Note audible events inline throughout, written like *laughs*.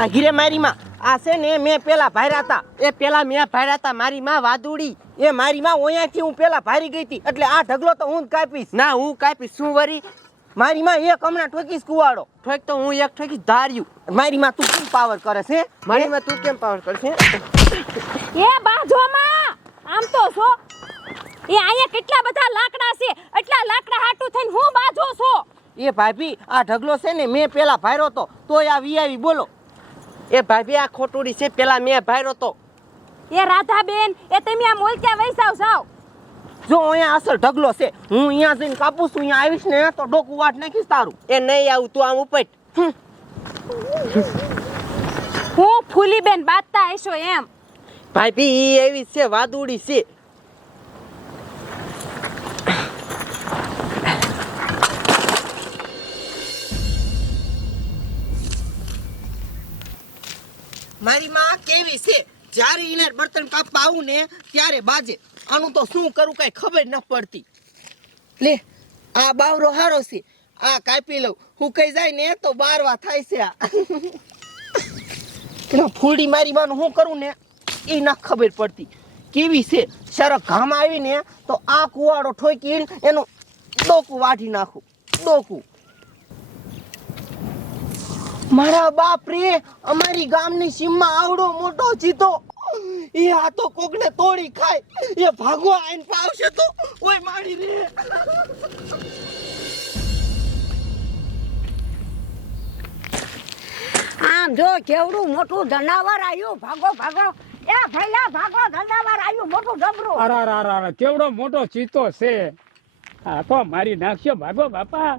આ ઘીરે મારી માં આ છે ને મેં પેલા ભાર્યા હતા. એ પેલા મેં ભાર્યા હતા મારી માં વાદુડી. એ મારી માં ઓયાથી હું પેલા ભારી ગઈ હતી. એટલે આ ઢગલો તો હું જ કાપીશ. ના હું કાપીશ. શું વરી? મારી માં એક હમણાં ઠોકીશ કુવાડો. ઠોક તો હું એક ઠોકીશ ધાર્યું. મારી માં તું કેમ પાવર કરે છે મારી માં તું કેમ પાવર કરે છે એ બાજોમાં આમ તો છો. એ અહીંયા કેટલા બધા લાકડા છે. એટલા લાકડા હાટું થઈને હું બાજો છો. એ ભાભી આ ઢગલો છે ને મેં પેલા ભાર્યો તો તોય આ વી બોલો. એ ભાભી આ ખોટુડી છે પેલા મેં ભાઈ તો. એ રાધાબેન એ તમે આ મોલ ક્યાં વૈસાવ સાવ જો અહીંયા અસર ઢગલો છે હું અહીંયા જઈને કાપું છું અહીંયા આવીશ ને તો ડોકું વાટ નાખીશ તારું. એ નહીં આવું તું આમ ઉપટ. હું ફૂલીબેન બાતતા હશો એમ. ભાભી ઈ એવી છે વાદુડી છે. મારી માં કેવી છે? જ્યારે એને બર્તન કાપવા આવું ને ત્યારે બાજે. આનું તો શું કરું કઈ ખબર ન પડતી. લે, આ બાવરો હારો છે. આ કાપી લઉં. હુકાઈ જાય ને તો બારવા થાય છે આ. *laughs* ફૂલડી મારી માનું શું કરું ને એ ના ખબર પડતી. કેવી છે? સરક ઘામ આવીને તો આ કુવાડો ઠોકી એનું ડોકું વાઢી નાખું. ડોકું. મારા બાપ રે અમારી ગામની સીમમાં આવડો મોટો ચીતો. એ આ તો કોકને તોડી ખાય. એ ભાગવા આઈને પાવશે તો ઓય મારી રે. આમ જો કેવડું મોટું જનાવર આવ્યું ભાગો ભાગો. એ ભૈલા ભાગો જનાવર આવ્યું મોટું જબરું. અરે અરે અરે કેવડો મોટો ચીતો છે. આ તો મારી નાખશો ભાગો બાપા.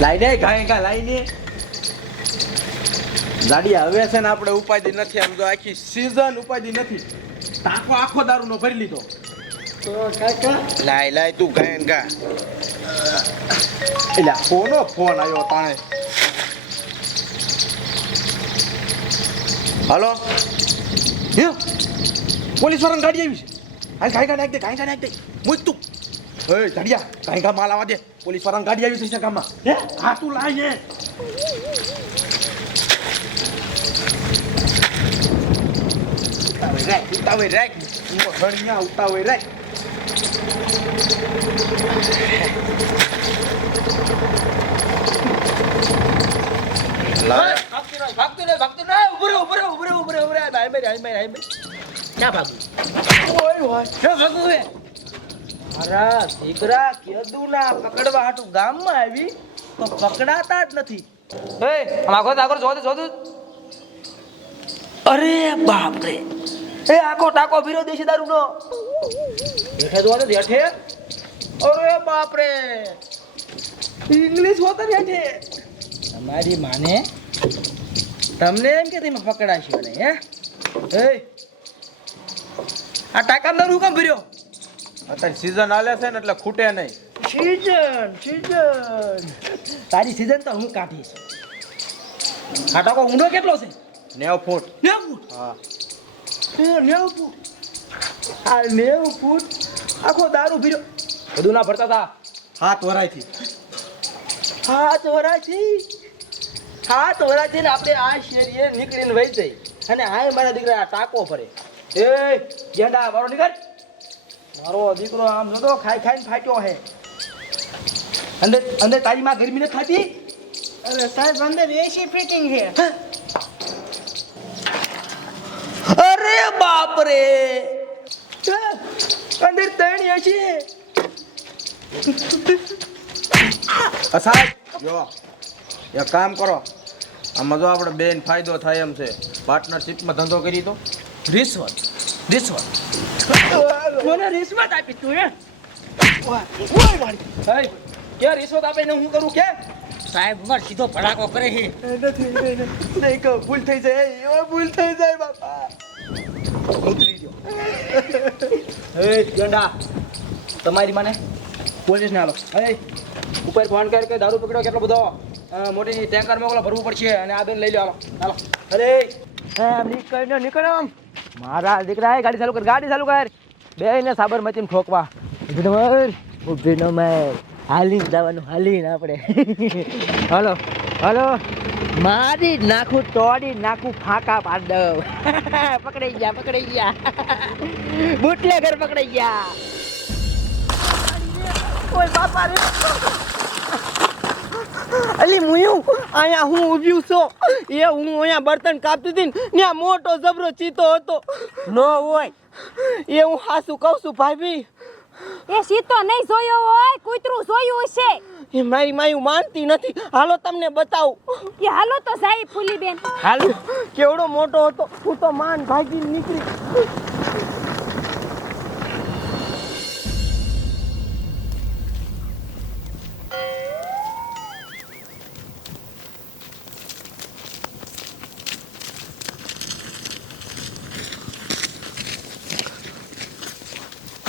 લાઈને ગાય લાઈ દે. ગાડી હવે છે ને આપણે ઉપાધિ નથી આમ તો આખી સીઝન ઉપાધિ નથી. આખો આખો દારૂનો ભરી લીધો. લાય લાય તું ગાય ગા. એટલે કોનો ફોન આવ્યો તાણે? હલો? હે? પોલીસ વાળાની ગાડી આવી છે. હાલ ગાય ગા નાખ દે ગાય ગા નાખ દે. મૂક તું. હે ગાડિયા ગાય કા માલ આવવા દે. પોલીસ વાળાની ગાડી આવી જશે ગામમાં હે હા તું લાય ને ઉતાવળ રાખ ઘણિયા ઉતાવળ રાખ ભાગતું નહીં ભાગતું નહીં ઉભરે ઉભરે ઉભરે ઉભરે ઉભરે હાય મેરી હાય મેરી હાય મેરી ક્યાં ભાગું ઓય ઓય ક્યાં ભાગું હે મારા દીકરા કેદુના પકડવા હાટું ગામમાં આવી તો પકડાતા જ નથી. એ આખો તાકો જોદે જોદે અરે બાપ રે એ આખો ટાકો ભીરો દેશી દારૂનો. નો જોવા દે દેઠે અરે બાપ રે ઇંગ્લિશ હોતા દેઠે તમારી માને તમને એમ કે તમે પકડાશો નહીં હે? એ. આ ટાકા દારૂ કેમ ભર્યો? અત્યારે સીઝન આલે છે ને એટલે ખૂટે નહીં. સીઝન સીઝન તારી સીઝન તો હું કાઢીશ. ખાટાકો ટાકો ઊંડો કેટલો છે? નેવ ફૂટ. નેવ ફૂટ? હા. નેવ ફૂટ. આ નેવ ફૂટ આખો દારૂ ભીરો બધું ના ભરતા હતા હાથ વરાયથી. હાથ વરાથી હાથ વરાયથી ને આપણે આ શેરીએ નીકળીને વહી જઈ અને આ મારા દીકરા ટાકો ભરે એ ગેંડા મારો નીકળ. મારો દીકરો આમ જોતો ખાઈ ખાઈને ફાટ્યો હે. અંદર અંદર તારી માં ગરમી નથી ખાતી અરે સાહેબ અંદર એસી ફિટિંગ છે. અરે બાપ રે અંદર ત્રણ એસી સાહેબ જો એક કામ કરો. આમાં જો આપણે બેન ફાયદો થાય એમ છે. પાર્ટનરશિપમાં ધંધો કરી તો રિશ્વત રિશ્વત મને રિશ્વત આપી તું હે? હે કે રિશ્વત આપે ને હું કરું કે? સાહેબ ઉમર સીધો ભડાકો કરે છે. નથી નહીં કહું ભૂલ થઈ જાય. એવા ભૂલ થઈ જાય બાપા. ઉતરી ગયો. હે ગંડા. તમારી મને પોલીસ ને હાલો. હે ઉપર ફોન કર કે દારૂ પકડ્યો કેટલો બધો? મોટી ટેન્કર મોકલો ભરવું પડશે અને આ બેન લઈ લો હાલો. હાલો. અરે હા નીકળ્યો નીકળ્યો આમ. મારા દીકરા ગાડી ચાલુ કર, ગાડી ચાલુ કર. બે ને સાબરમતી ઠોકવા. ઊભી ન મર ઊભી ન મર હાલીને આપણે. *laughs* Hello hello. મારી જ નાખું તોડી, નાખું ફાંકા પાડ *laughs* પકડાઈ ગયા પકડાઈ ગયા. *laughs* બુટલે ઘર પકડાઈ ગયા. કોઈ બાપા રે. અલી મુયું અહીંયા હું ઊભ્યું છો. એ હું અહીંયા બર્તન કાપતી હતી ને ત્યાં મોટો જબરો ચીતો હતો. નો હોય. એ હું હાસું કહું છું ભાભી. એ સીતો નહીં જોયો હોય કૂતરું જોયું હશે. એ મારી માયું માનતી નથી. હાલો તમને બતાવું. કે હાલો તો સાહેબ ફૂલી બેન હાલો. કેવડો મોટો હતો. હું તો માન ભાગી નીકળી.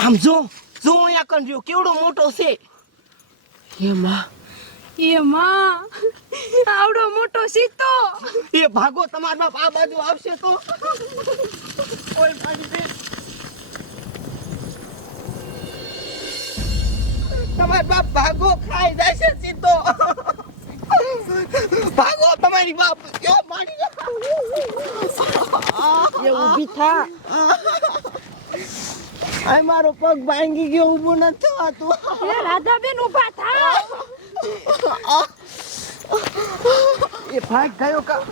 આમ જો જો અહીંયા રહ્યો કેવડો મોટો છે? એમાં એ માં આવડો મોટો સીતો એ ભાગો તમારા બાપ આ બાજુ આવશે તો. ઓય ભાગી દે તમારા બાપ ભાગો ખાઈ જશે સીધો. ભાગો તમારી બાપ. કયો મારી એ ઊભી થા. આ મારો પગ ભાંગી ગયો ઊભો નથી થવાતું એ રાધાબેન ઊભા થા. એ ભાગ ગયો કા?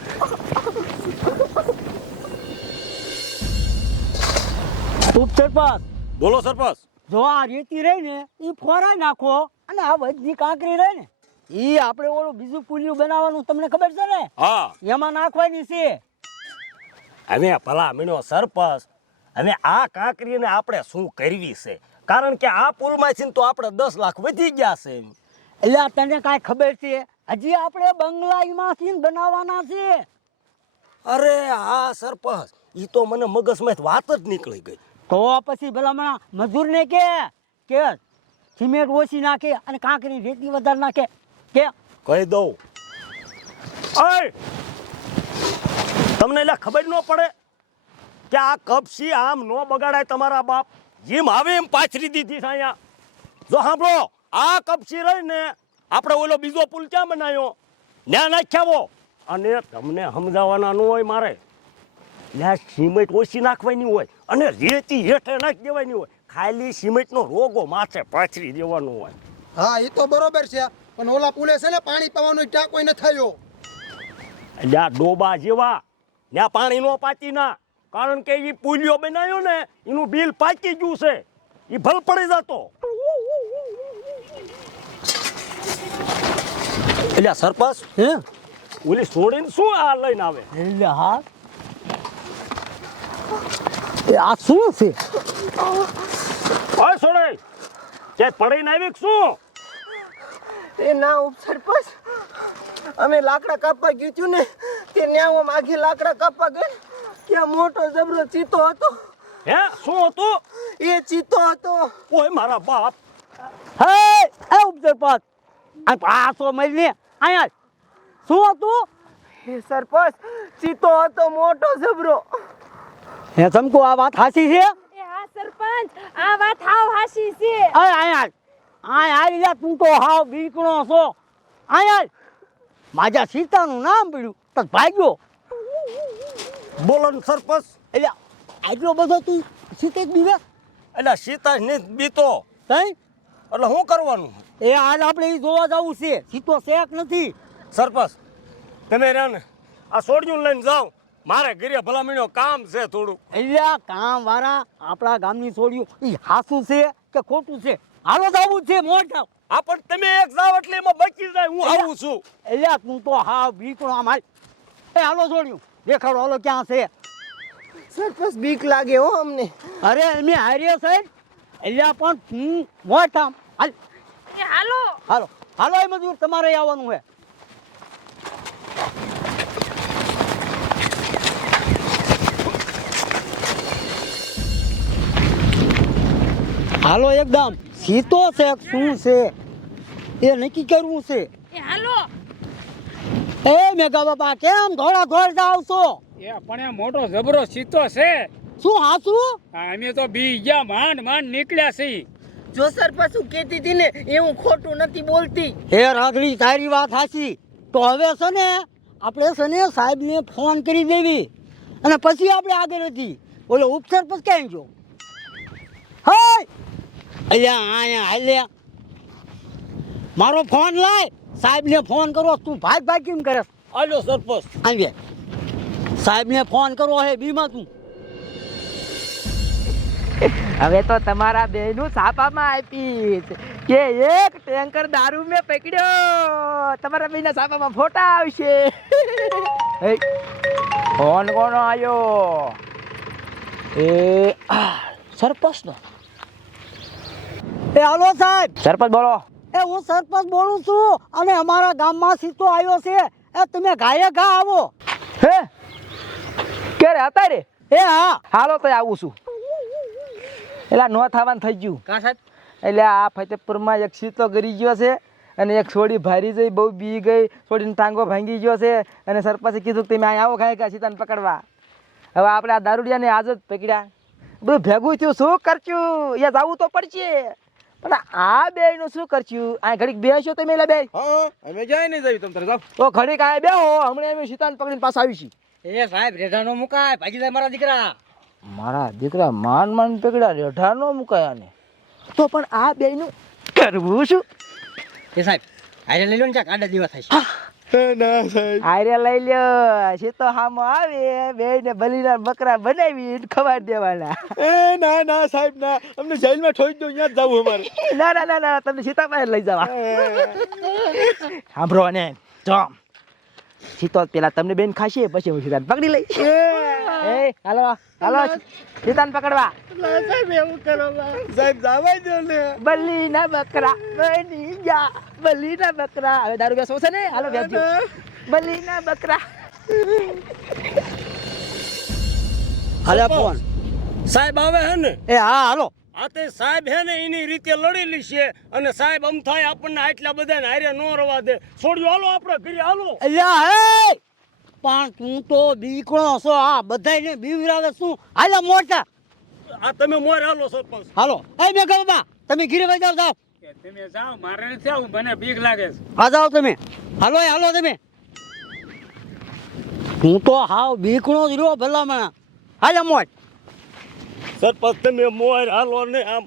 ઉપસરપંચ બોલો સરપંચ. જો આ રેતી રહી ને એ ફોરાઈ નાખો અને આ વજની કાંકરી રહી ને એ આપણે ઓલું બીજું પુલિયું બનાવવાનું તમને ખબર છે ને? હા. એમાં નાખવાની છે. હવે ભલા મીનો સરપંચ હવે આ કાંકરીને આપણે શું કરવી છે? કારણ કે આ પુલમાંથી તો આપણે દસ લાખ વધી ગયા છે એટલે તને કાંઈ ખબર છે? હજી આપણે બંગલાઈમાંથી જ બનાવવાના છે. અરે હા સરપંચ. એ તો મને મગજમાં વાત જ નીકળી ગઈ. તો પછી ભલામણા મજૂરને કે કે સિમેન્ટ ઓછી નાખે અને કાંકરી રેતી વધારે નાખે. કે? કહી દઉં. તમને એટલે ખબર ન પડે કે આ કપસી આમ ન બગાડાય તમારા બાપ. જેમ આવે એમ પાછરી દીધી છે અહીંયા. જો સાંભળો આ કપસી રહીને આપણે ઓલો બીજો પુલ ક્યાં બનાવ્યો? ન્યા નાખ્યાવો. અને તમને સમજાવવાના ન હોય મારે. ત્યાં સિમેન્ટ ઓછી નાખવાની હોય અને રેતી હેઠે નાખી દેવાની હોય. ખાલી સિમેન્ટનો રોગો માથે પાથરી દેવાનો હોય. હા એ તો બરોબર છે પણ ઓલા પુલે છે ને પાણી પીવાનો ટાંકો ન થયો. એટલે ડોબા જેવા ત્યાં પાણી નો પાતી ના કારણ કે એ પુલિયો બનાવ્યો ને એનું બિલ પાકી ગયું છે. એ ભલ પડી જતો. એટલે સરપંચ હે? ઓલી છોડીને શું આ લઈને આવે? એટલે હા. એ આ શું છે? ઓય છોડે કે પડીને આવી શું? એ ના સરપંચ. અમે લાકડા કાપવા ગયું ને તે ન્યા આમ આખી લાકડા કાપવા ગઈ ત્યાં મોટો જબરો ચીતો હતો. હે શું હતું? એ ચીતો હતો. ઓય મારા બાપ. હે એ ઉપસરપંચ આ પાછો મળીને અહીંયા શું હતું? એ સરપંચ ચીતો હતો મોટો જબરો. હે તમકો આ વાત હાસી છે? એ હા સરપંચ આ વાત હાવ હાસી છે. અરે અહીંયા આય હારી જા તું તો હાવ બીકણો છો. અહીંયા માજા સીતાનું નામ પડ્યું. તો ભાગ્યો? બોલો ને સરપંચ. એટલે આટલો બધો તું સીતે જ બીવે? એટલે સીતા ને બીતો. તઈ? એટલે શું કરવાનું? એ હાલ આપણે એ જોવા જવું છે. સીતો શેક નથી? સરપંચ તમે રહ્યા ને આ સોડિયું લઈને જાઓ. મારે ઘરે ભલામણીઓ કામ છે થોડું. એટલે કામ વાળા આપણા ગામની છોડ્યું એ હાસું છે કે ખોટું છે? હાલો જવું છે મોટા આ પણ તમે એક જાવ એટલે એમાં બચી જાય હું આવું છું. એટલે તું તો હા બીકણો આ હાલ. એ હાલો છોડ્યું દેખાડો હાલો ક્યાં છે? સરપંચ બીક લાગે હો અમને. અરે અમે હારીએ સાહેબ એટલે પણ હું મોઢા હાલ. હાલો. હાલો. હાલો એ મજૂર તમારે આવવાનું છે હાલો એકદમ. સીતો છે શું છે? એ નક્કી કરવું છે. હાલો. એ મેઘા બાપા કેમ ઘોડા ઘોડ જાવ છો? એ પણ એ મોટો જબરો સીતો છે. શું હાસું અમે તો બી ગયા માંડ માંડ નીકળ્યા છીએ. જો સરપંચ હું કહેતી હતી ને એ હું ખોટું નથી બોલતી. હે રાગડી તારી વાત સાચી તો હવે છે ને આપણે છે ને સાહેબને ફોન કરી દેવી. અને પછી આપણે આગળ હતી ઓલો ઉપસરપંચ ક્યાં ગયો? હાય! અહીંયા અહીંયા હાલ્યા. મારો ફોન લાય. સાહેબને ફોન કરો તું ભાગ ભાગ કેમ કરે? આલો સરપંચ. આવી સાહેબને ફોન કરો હે બીમા તું. હવે તો તમારા બેનું સાપામાં આપી કે એક ટેન્કર દારૂ મેં પકડ્યો. તમારા બેના સાપામાં ફોટા આવશે. હે, ફોન કોનો આવ્યો એ સરપંચનો. એ હાલો સાહેબ. સરપંચ બોલો. એ હું સરપંચ બોલું છું અને અમારા ગામમાં સીતો આવ્યો છે. એ તમે ગાયે ઘા આવો. હે? ક્યારે હતા રે? એ હા. હાલો તો આવું છું. એટલે નો થવાનું થઈ ગયું. કા સાહેબ? એટલે આ ફતેપુરમાં એક સીતો ગરી ગયો છે અને એક છોડી ભારી જઈ બહુ બી ગઈ છોડીને ટાંગો ભાંગી ગયો છે. અને સરપંચે કીધું કે તમે અહીં આવો ખાય કે સીતાને પકડવા. હવે આપણે આ દારૂડિયાને આજ જ પકડ્યા. બધું ભેગું થયું શું કરશું? અહીંયા જવું તો પડશે. પણ આ બે નું શું કરશું? આ ઘડીક બેસ્યો તમે એટલે બે હા અમે જાય નહીં જઈ તમે જાવ તો ઘડીક આ બેહો હમણાં અમે સીતાને પકડીને પાછા આવીશું. એ સાહેબ રેઢાનો મુકાય ભાગી જાય મારા દીકરા. મારા દીકરા માન માન પકડ્યા રેઢા નો મુકાયા ને તો પણ આ બે નું કરવું શું? એ સાહેબ હારે લઈ લો ને ચા કાડા દીવા થાય ના સાહેબ આરે લઈ લ્યો. છે તો હામો આવે બે ને બલીના બકરા બનાવી ખબર દેવાના. એ ના ના સાહેબ ના. અમને જેલમાં ઠોઈ દો અહીંયા જવું અમારે. ના ના ના ના તમને સીતા પાસે લઈ જવા. સાંભળો ને જો. સીતો પેલા તમને બેન ખાશે પછી હું સીતાને પકડી લઈશ એ હાલો હાલો સીતાને પકડવા સાહેબ જવા દો ને બલીના બકરા બની જા બલીના બકરા હવે દારૂ બેસો છે ને હાલો બેસજો બલીના બકરા હાલે ફોન સાહેબ આવે હે ને એ હા હાલો આ તે સાહેબ હે ને એની રીતે લડેલી છે અને સાહેબ આમ થાય આપણને આટલા બધા હારે ન રવા દે. છોડ્યું હાલો આપણે ઘરે હાલો. અલ્યા હે! પણ તું તો બીકણો છો આ બધાયને બીવરાવે શું? હાલો મોટા. આ તમે મોર હાલો સરપંચ. હાલો. એ મેં બાબા તમે ઘીરે વઈ જાવ જાવ તમે જાઓ મારે નથી આવું મને બીક લાગે છે. હા જાઓ તમે. હાલો એ હાલો તમે. હું તો હાવ બીકણો જ રહ્યો ભલામણા. હાલો મોટ સરપંચ તમે મોર હાલો ને આમ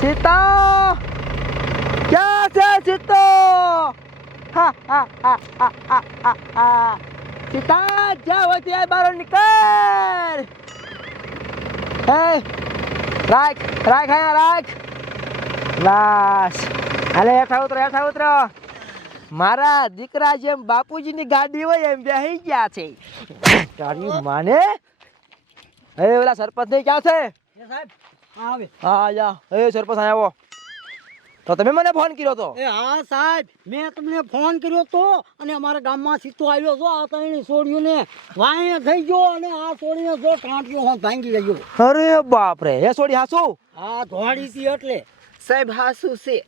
સીતા ક્યાં છે સીતો હા હા હા હા હા હા હા સીતા જ્યાં હોય ત્યાં બહાર નીકળ હે રાખ રાખ હા રાખ બસ હાલે હેઠા ઉતરો હેઠા ઉતરો મારા દીકરા જેમ બાપુજીની ગાડી હોય એમ બેહી ગયા છે. તારી માને? હે ઓલા સરપંચ ને ક્યાં છે? સાહેબ હા જા. હે સરપંચ આવ્યો તો તમે મને ફોન કર્યો તો? એ હા સાહેબ. મેં તમને ફોન કર્યો તો અને અમારા ગામમાં સીતો આવ્યો છો આ ત્રણેય છોડ્યું ને વાય થઈ ગયો અને આ છોડીને જો ટાંટિયો હોં ભાંગી ગયો અરે બાપ રે હે સોડી હાસુ? આ ધોડી હતી એટલે. સાહેબ હાસુ છે.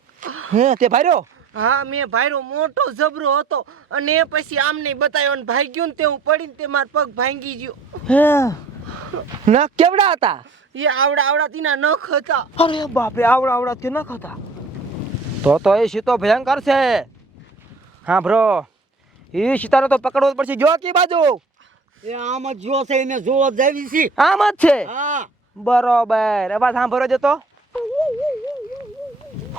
હે તે ભાર્યો? હા મેં ભાઈરો મોટો જબરો હતો. અને એ પછી આમને બતાવ્યો ને ગયો ને તે હું પડીને તે મારો પગ ભાંગી ગયો. હે? ના કેવડા હતા? એ આવડા આવડા તીના નખ હતા. અરે બાપ રે આવડા આવડા તે ન હતા. તો તો એ સીતો ભયંકર છે. હા બ્રો એ સીતારો તો પકડવો જ પડશે. જો કી બાજુ. એ આમ જ જો છે એને જોવા જાવી છે. આમ જ છે? હા. બરોબર. અવાજ સાંભળો જતો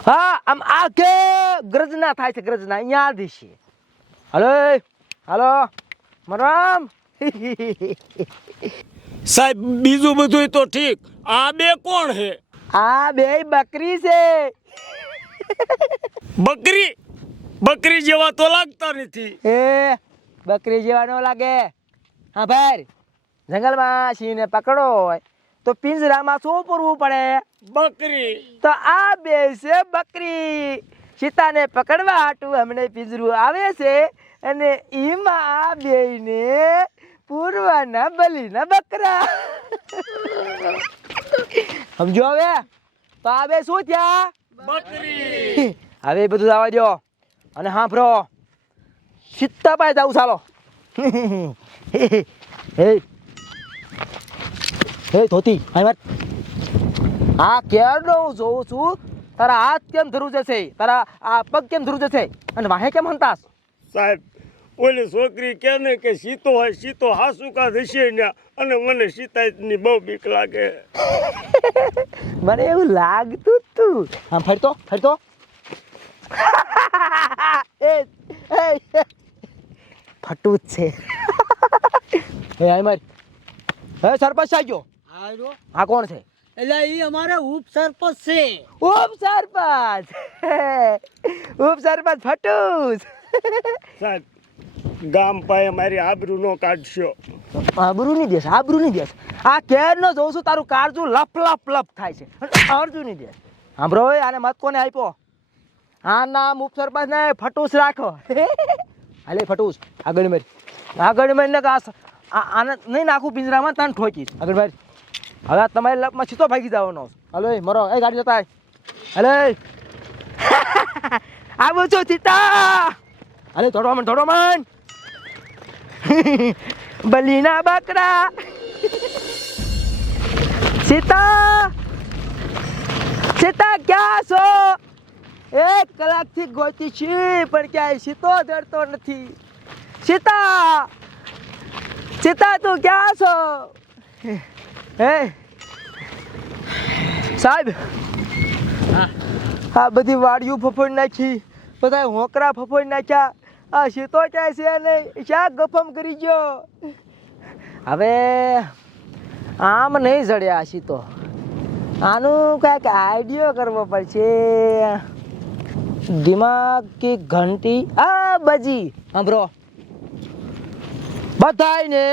હા આમ આ કે ગ્રજના થાય છે ગ્રજના. અહીંયા આધી છે હલો હલો. મરામ સાહેબ બીજું બધું તો ઠીક. આ બે કોણ હે? આ બે બકરી છે. બકરી? બકરી જેવા તો લાગતા નથી. એ બકરી જેવા ન લાગે. હા ભાઈ જંગલમાં સિંહને પકડો હોય. તો પિંજરામાં શું પૂરવું પડે? બકરી. તો આ બે છે બકરી. સીતાને પકડવા હાટું હમણે પિંજરું આવે છે અને એમાં આ બેયને પૂરવાના બલીના બકરા. સમજો હવે? તો આ બે શું થયા? બકરી. *laughs* હવે એ બધું જવા દો અને હા બ્રો સીતા પાસે જાઉં ચાલો *laughs* હે. હે ધોતી આય વાત. આ ક્યારનો હું જોઉં છું. તારા હાથ કેમ ધરું જશે તારા આ પગ કેમ ધરું જશે અને વાહે કેમ હંતાસ સાહેબ ઓલી છોકરી કે ને કે સીતો હોય સીતો હાસુ કા દેશે ને અને મને સીતાની બહુ બીક લાગે. *laughs* મને એવું લાગતું તું. આમ ફરતો ફરતો. *laughs* એ એ ફટું જ છે. હે આય માર હે સરપંચ આવી ગયો. આયરો આ કોણ છે? એટલે એ અમારે ઉપ સરપંચ છે. ઉપ સરપંચ. ઉપ સરપંચ ફટુસ. સાહેબ ગામ પાયે મારી આબરૂ નો કાઢશો. આબરૂ નહીં દેશ આબરૂ નહીં દેશ. આ કેર નો જોઉં છું તારું કાળજું લપ લપ લપ થાય છે. અર્જુનની દેશ. સાંભળો આને મત કોને આપ્યો? આ નામ ઉપ સરપંચ ને ફટુસ રાખો. હાલે ફટુસ આગળ મારી. આગળ મારી ને આને નહીં નાખું પિંજરામાં તને ઠોકીશ. આગળ મારી. હવે તમારી લપમાં છીતો ભાગી જવાનો હલો મરો. એ ગાડી જતા હલે આવું છું સીતા. અરે થોડો મન થોડો મન. *laughs* બલીના બકરા *laughs* સીતા. સીતા ક્યાં છો? એક કલાકથી ગોતી છી પણ ક્યાંય સીતો જડતો નથી. સીતા. સીતા તું ક્યાં છો? હે? સાહેબ? આ બધી વાડીઓ ફફોડી નાખી બધા હોકરા ફફોડી નાખ્યા. આ સીતો ક્યાંય છે નહીં? શા ગફમ કરી ગયો? હવે આમ નહીં જડે આ સીતો આનું કાંઈક આઈડિયો કરવો પડશે. દિમાગ કી ઘંટી? આ બજી. સાંભળો. બધાને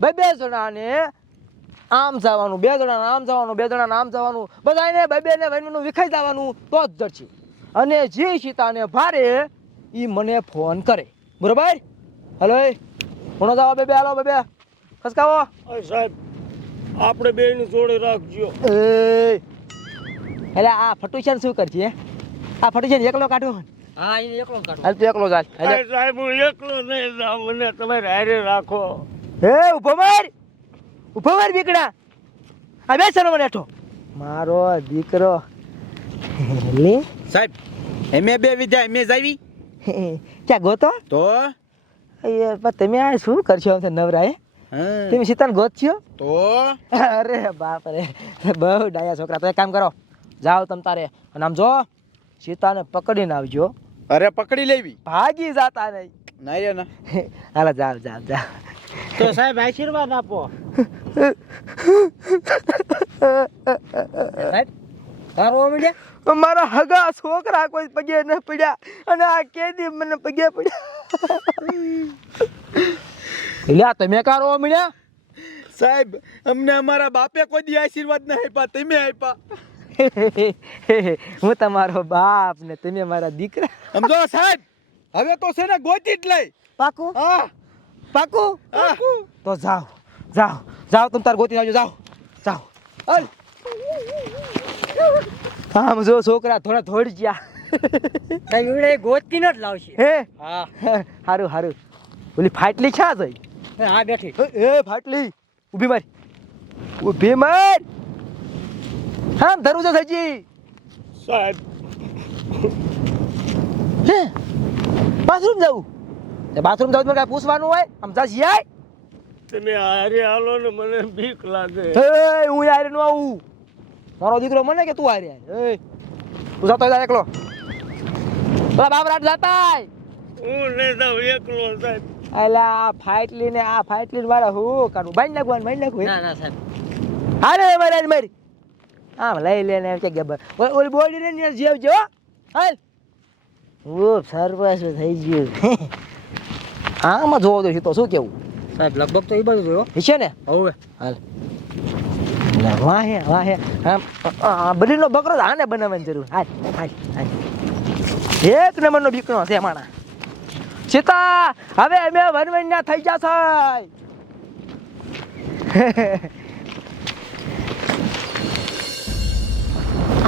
બે બે જણાને આમ જવાનું બે જણાને આમ જવાનું બે જણાને આમ જવાનું બધાને બે બે ને વનનું વિખાઈ જવાનું તો જ જડશે. અને જે સીતાને ભારે એ મને ફોન કરે. બરોબર? હલો ઘણો કોનો જાવ બે બે? હાલો બે બે. ખસકાવો. સાહેબ આપણે બેયની જોડે રાખજો. એ. એટલે આ ફટુશન શું કરશે આ ફટુશન એકલો કાઢો. હા એને એકલો કાઢો. હાલ તું એકલો ચાલ સાહેબ હું એકલો નહીં મને તમારે હારે રાખો. હે ઊભો માર. ઊભો વાર બીકડા. આ બે સરો મને હેઠો. મારો દીકરો. લે સાહેબ એમે બે વિદ્યા એમે જાવી ક્યાં ગોતો? તો? એ તમે આ શું કરશો આમ નવરાએ? નવરા સીતાન ગોત તમે સીતાને ગોતશો તો? અરે બાપ રે. બહુ ડાયા છોકરા. તો એક કામ કરો. જાઓ તમ તારે. અને આમ જો સીતાને પકડીને આવજો. અરે પકડી લેવી. ભાગી જાતા નહીં. ના રે ના. હાલો જાઓ જાઓ જાઓ. તો સાહેબ આશીર્વાદ આપો. તારો મારા હગા છોકરા કોઈ પગે ન પડ્યા અને આ કેદી મને પગે પડ્યા. લ્યા તમે કારો મળ્યા સાહેબ અમને અમારા બાપે કોઈ દી આશીર્વાદ ના આપ્યા તમે આપ્યા. હું તમારો બાપ ને તમે મારા દીકરા. સમજો સાહેબ હવે તો છે ને ગોતી જ લઈ. પાકું? હા. પાકું? તો જાઓ જાઓ જાઓ તમે તાર ગોતી આવજો જાઓ જાઓ. હાલ. આમ જો છોકરા થોડા થોડી ગયા. એવડે ગોતકીને જ લાવશે. હે? હા. હારું હારું. ઓલી ફાટલી ક્યાં જઈ? હા બેઠી. એ ફાટલી. ઊભી માર. ઊભી માર. આમ ધરું છે સજી સાહેબ. હે? બાથરૂમ જવું? બાથરૂમ જવું મને કાંઈ પૂછવાનું હોય? આમ જા તને તમે હારે હાલો ને મને બીક લાગે. એ હું યાર નો આવું. મારો દીકરો મને કે તું હારે એ તું જતો જા એકલો. પેલા બાબરાટ જતાય. હું ને જાઉં એકલો સાહેબ અલા આ ફાઇટ લઈને આ ફાઇટ લઈને મારે હું કરું બાંધી નાખવાનું બાઈ નાખવું ના ના સાહેબ. હારે મારે મારી. આમ લઈ લે ને એમ કે ગબર. ઓલી- ઓલી બોડી ને ને જેવ જો હાલ. ઓ સરપંચ થઈ ગયું. *laughs* આમાં જોવો તો તો શું કેવું? સાહેબ લગભગ તો એ બધું જોયો. છે ને? હવે. હાલ. વાહે વાહે. બલીનો બકરો તો આને બનાવવાની જરૂર. હાલ હાલ હાલ. એક નંબરનો બીકણો છે માણા. સીતા હવે અમે વનવન ના થઈ જશે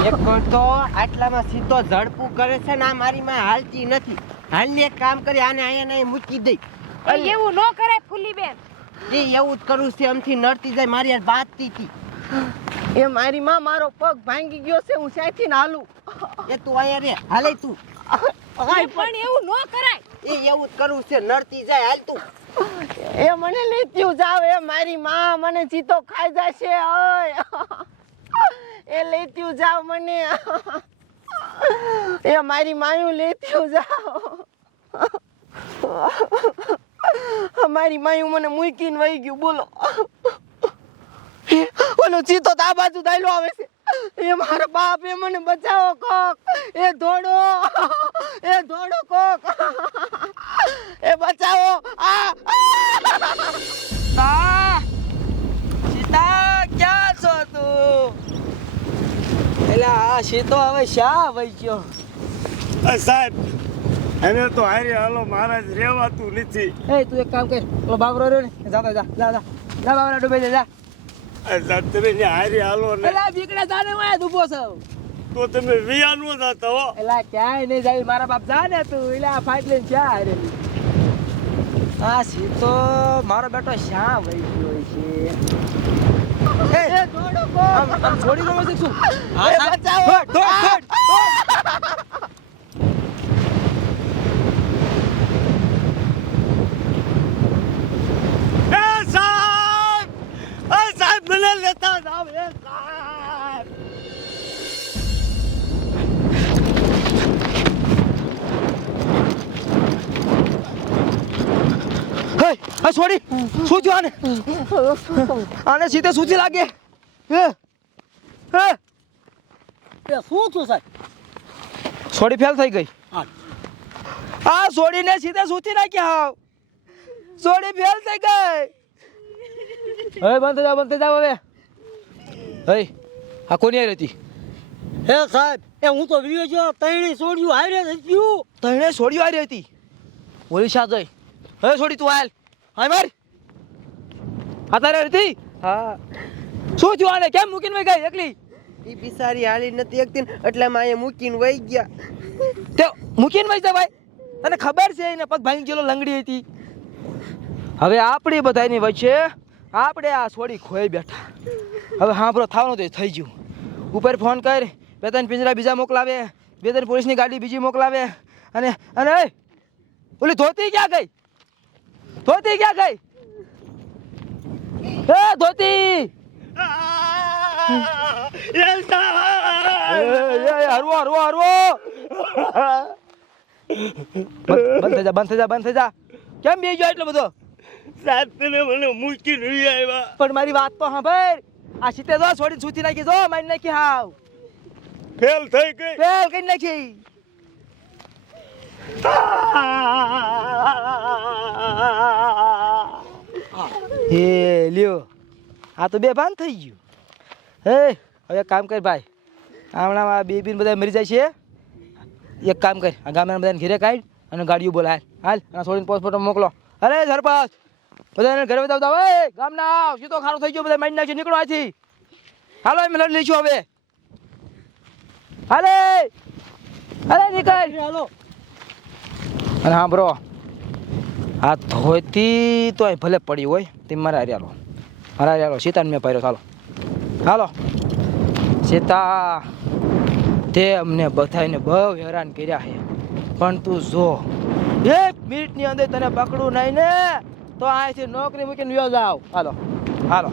એક તો આટલામાં સીધો ઝડપું કરે છે ને આ મારી માં હાલતી નથી. હાલને એક કામ કરી આને અહીંયા નહીં મૂકી દઈ. એ એવું ન કરે ફૂલી બેન એ એવું જ કરું છે એમથી નડતી જાય મારી યાર બાતતી હતી. એ મારી માં મારો પગ ભાંગી ગયો છે હું સાઈથી હાલું. એ તું અહીંયા રે હાલે તું. પણ એવું ન કરાય. એ એવું જ કરવું છે નડતી જાય હાલ તું. એ મને લઈ લેત્યું જાવ એ મારી માં મને ચીતો ખાઈ જશે ઓય. એ લઈ લેત્યું જાવ મને. એ મારી માયું લેતી જાવ મારી માયું મને મૂકીને વહી ગયું, બોલો. ઓલો ચીતો તો આ બાજુ દાયલો આવે છે. એ મારા બાપ, એ મને બચાવો કોક. એ ધોડો એ ધોડો કોક. એ બચાવો. આ સીતા સીતા ક્યાં છો તું એટલે આ સીતો હવે શા વઈ ગયો? સાહેબ એને તો હારી હાલો મહારાજ રેવાતું નથી. એ તું એક કામ કર ઓલો બાબરો રહ્યો ને જા જા જા જા જા. બાબરા ડૂબે જા. જા તમે ને હારી હાલો ને. એલા બીકડા જાને વાય ડૂબો છો. તો તમે વિયા નો જતા હો. એલા ક્યાંય નહીં જાય મારા બાપ જા ને તું. એલા ફાઈટ લઈને જા હારે? આ સીતો મારો બેટો શા વઈ ગયો છે? છોડી દો એ સાહેબ. સાહેબ! મને લેતા જાવ એ સાહેબ. હે છોડી. શું થયું આને. આને સીધે સૂચી લાગે. હે હે શું થયું સાહેબ? છોડી ફેલ થઈ ગઈ. આ છોડીને સીધે સૂચી નાખ્યા હાવ. છોડી ફેલ થઈ ગઈ. હવે બંધ જાવ બંધ જાવ હવે. હે આ કોની આવી હતી? હે સાહેબ એ હું તો વિયો છો તણે છોડ્યું હારે થઈ ગયું તણે છોડ્યું આવી હતી. ઓલી શા જઈ. હવે છોડી તું હાલ. હાય માર. હા તારે હતી હા. શું થયું આને? કેમ મૂકીને વઈ ગઈ એકલી? ઈ બિસારી હાલી નથી એકતી એટલે માં અહીંયા મૂકીને વહી ગયા. તે મૂકીને વઈ ભાઈ. તને ખબર છે એને પગ ભાંગી ગયેલો લંગડી હતી? હવે આપણી બધાની વચ્ચે આપણે આ છોડી ખોઈ બેઠા. હવે હાંભળો થવાનું તો થઈ ગયું. ઉપર ફોન કર બે ત્રણ પિંજરા બીજા મોકલાવે બે ત્રણ પોલીસની ગાડી બીજી મોકલાવે અને અને ઓલી ધોતી ક્યાં ગઈ? ધોતી ક્યાં ગઈ? એ ધોતી! હરવો હરવો હરવો! બંધ થઈ જા બંધ થઈ જા બંધ થઈ જા. કેમ બી ગયો એટલો બધો? તમે મને મૂકીને વી આવ્યા. પણ મારી વાત તો સાંભળ. આ સીતે જો છોડીને સૂતી નાખી જો મારી નાખી હાવ. ફેલ થઈ ગઈ. ફેલ કરી નાખી. એ લ્યો. આ તો બે ભાન થઈ ગયું. હે, હવે કામ કર ભાઈ. હમણાં આ બે બીન બધા મરી જાય છે. એક કામ કર. આ ગામના બધાને ઘેરે કાઢ અને ગાડીઓ બોલાય. હાલ, અને છોડીને પોસ્ટમોર્ટમ મોકલો. અરે, સરપંચ! બધાને ઘરે બતાવતા હોય ગામના આવ. સીધો ખારો થઈ ગયો? બધા મારી નાખ્યો. નીકળો આથી હાલો એમ લડી લઈશું હવે. હાલે! અરે, નીકળ! હાલો. અને બ્રો આ ધોતી તો ભલે પડી હોય તે મારા હરિયાલો મારા હરિયાલો સીતાને મેં પહેર્યો, ચાલો. હાલો. સીતા તે અમને બધાને બહુ હેરાન કર્યા છે. પણ તું જો. એક મિનિટની અંદર તને પકડું નહીં ને, તો અહીંથી નોકરી મૂકીને વ્યો જાવ. હાલો. હાલો.